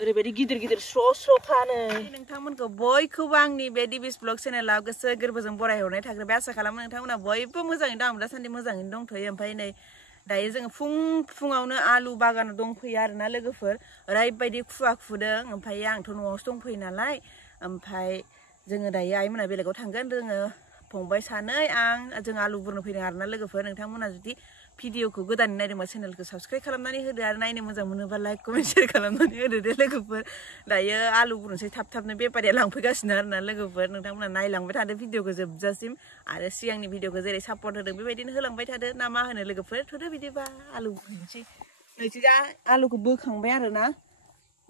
ओरैबायदि गिदिर गिदिर स्र' फानो नोंथांमोनखौ बयखौबो आंनि बे दिबिस ब्लग चेनेलाव गोसो गोरबोजों बरायहरनाय थाग्रोबाय आसा खालामो नोंथांमोना बयबो मोजाङैनो दं दासान्दि मोजाङैनो दंथ'यो ओमफ्राय नै दायो जोङो फुङावनो आलु बागानाव दंफैयो आरोना लोगोफोर ओरैबायदि खुवा खुदों ओमफ्राय आंथ' न'आवसो दंफैयो नालाय ओमफ्राय जोङो दायो आइमोना बेलेगाव थांगोन जोङो फंबाय सानै जों आलु बुरनो फैदों आरोना लोगोफोर नोंथांमोना जुदि भिडिअखौ गोदानै नायदोंबा चेनेलखौ साबस्क्राइब खालामनानै होदो आरो नायनो मोजां मोनोबा लाइक कमेन्ट शेयार खालामनानै होदो दे लोगोफोर दायो आलु बुरनोसै थाब थाबनो बेफारिया लांफैगासिनो आरोना लोगोफोर नोंथांमोना नायलांबाय थादो भिडिअखौ जोबजासिम आरो सिगांनि भिडिअखौ जेरै सापर्ट होदों बेबायदिनो होलांबाय थादो ना मा होनो लोगोफोर थोदो बिदिबा आलु बुरनोसै नैथिजा आलुखौ बोखांबाय आरोना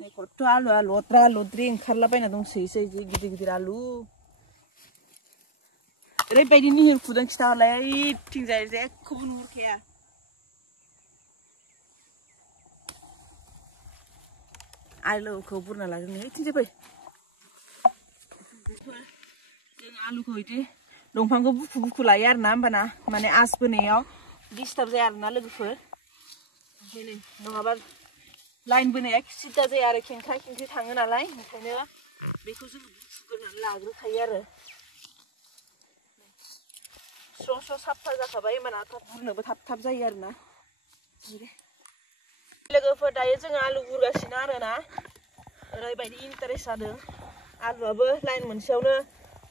नै खथ' आलुआ लद्रा लद्रि ओंखारलाबायना दंसैसै गिदिर गिदिर आलु ओरैबायदि निहिर खुदों खिथाहरलाय ओइथिंजाय जेखौबो नुहुरखाया आलुखौ बुरना लाग्रोनो ओइथिंजाय फै जों आलुखौ बिदि दंफांखौ बुखु बुखु लायो आरोना होमबाना माने आस बोनायाव डिस्टार्ब जाया आरोना लोगोफोर ओमफ्राय नै नङाबा लाइन बोनाया सिदा जाया आरो खेंख्रा खेंख्रि थाङो नालाय ओंखायनो बेखौ जोङो बुखुग्रोनानै लाग्रोखायो आरो स्र' स्र' साफा जाखाबाय होमबाना थाब बुरनोबो थाब थाब जायो आरोना लोगोफोर दायो जोङो आलु बुरगासिनो आरोना ओरैबायदि इन्टारेस्ट जादों आलुआबो लाइन मोनसेयावनो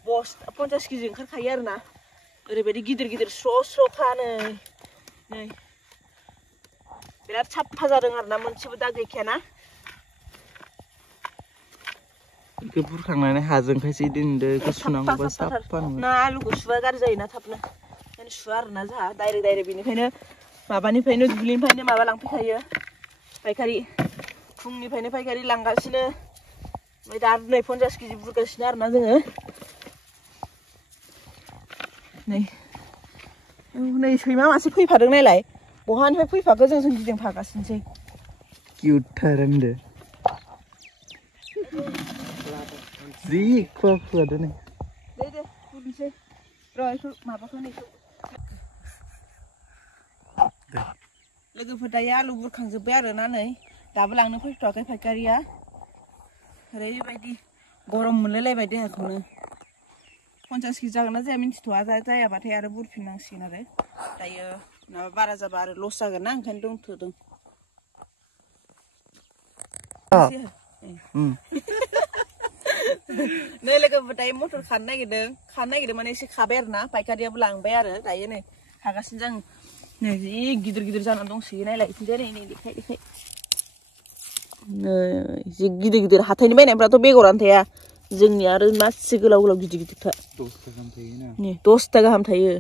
50 केजि ओंखारखायो आरोना ओरैबायदि गिदिर गिदिर स्र' स्र' फानो नै बिराद साफा जादों आरोना मोनसेबो दाग गैखायाना बेखौ बुरखांनानै हाजों खायसे दोनदो बेखौ सुनांगौबा साफा ना आलुखौ सुबा गाज्रि जायोना थाबनो ओंखायनो सुवा आरोना जोंहा डाइरेक्ट बेनिखायनो माबानिफ्रायनो दुब्लिनिफ्रायनो माबा लांफैखायो पायखारि फुंनिफ्रायनो पायखारि लांगासिनो ओमफ्राय दा नै 50 केजि बुरगासिनो आरोना जोङो नै सैमा मासे फैफादों नायलाय बहानिफ्राय फैफाखो जों गिदिंफागासिनोसै किउटथार होनदो जि खुवा खुवादो नै दे बुरनोसै र' बेखौ माबाखौ नैखौ लोगोफोर दायो आलु बुरखांजोब्बाय आरोना नै दाबो लांनो फैथ'वाखै फायखारिया ओरैबायदि गरम मोनलायलायबाय देहाखौनो 50 केजि जागोन ना जाया मिन्थिथ'आ जायाबाथाय आरो बुरफिननांसिगोन आरो दायो माबा बारा जाबा आरो लस जागोन ना ओंखायनो दोनथ'दों नै लोगोफोर दायो मटर खानो नागिरदों माने एसे खाबाय आरोना पायखारियाबो लांबाय आरो दायो नै खागासिनो जों नै जि गिदिर गिदिर जानानै दंसोयो नायलाय इथिंजाय नै देखाय जि गिदिर गिदिर हाथायनि बायनायफ्राथ' बेगरानो थाया जोंनि आरो मासे गोलाव गिदिर गिदिरखा 10 गाहाम थायोना 10 गाहाम थायो